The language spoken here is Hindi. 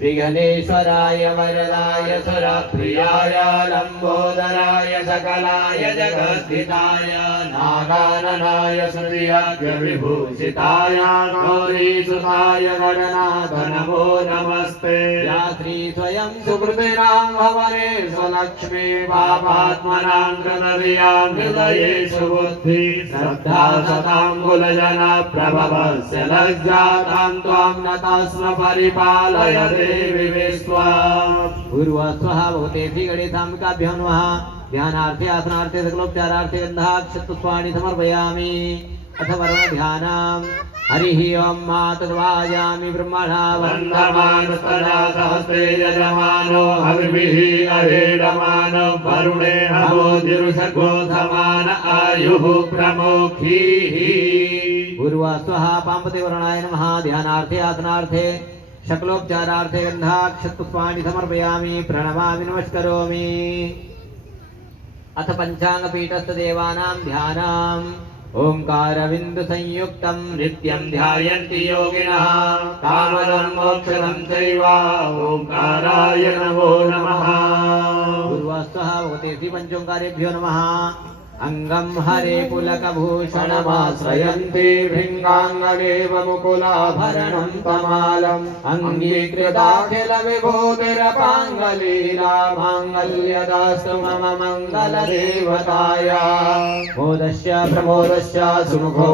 विघ्नेश्वराय वरदाय सुरप्रियाय लंबोदराय सकलाय जगद्धिताय नागाननाय श्रुतियज्ञविभूषिताय गौरीसुताय गणनाथ नमो नमस्ते। या श्री स्वयं सुकृतिनां भवने स्वलक्ष्मी पापात्मनां कृतधियां हृदयेषु बुद्धि श्रद्धा सताम्बुलजन प्रभवस्य लज्जातां त्वां नतस्म परिपालय देवी विश्वा। पूर्वस्वः भवतेऽपि गणेशाम्बिकाभ्यो नमः। ध्यानार्थे आसनार्थे सकलोपचारार्थे गन्धाक्षतपुष्पाणि समर्पयामि। अथ वरुणध्यानम्। हरिः ओं मातर्वायामि ब्रह्मणा वन्दमानस्तदा सहस्रे यजमानो हविर्भिः अहेडमानो वरुणे हवोऽधिरुषगो समान आयुः प्रमुखीः। पूर्वस्वः पाम्पते वरुणाय नमः। ध्यानार्थे आसनार्थे शकलोपचारार्थे गन्धाक्षतपुष्पाणि समर्पयामि। प्रणमामि नमस्करोमि। अथ पंचांगपीठस्थ देवानां ध्यानम्। ओंकारबिंदु संयुक्तं नित्यं ध्यायन्ति योगिनः कामदं मोक्षदं चैव ओंकाराय नमो नमः। पूर्वस्वः भगवते श्री पंचोंकारेभ्यो नमः। अंगं हरे पुलकभूषणमाश्रयन्ति भृङ्गाङ्गदेव मुकुलाभरणं तमालम् अङ्गीकृताखिल विभूतिरपाङ्गलीला माङ्गल्यदास्तु मम मङ्गलदेवताय। मोदस्य प्रमोदस्य सुमुखो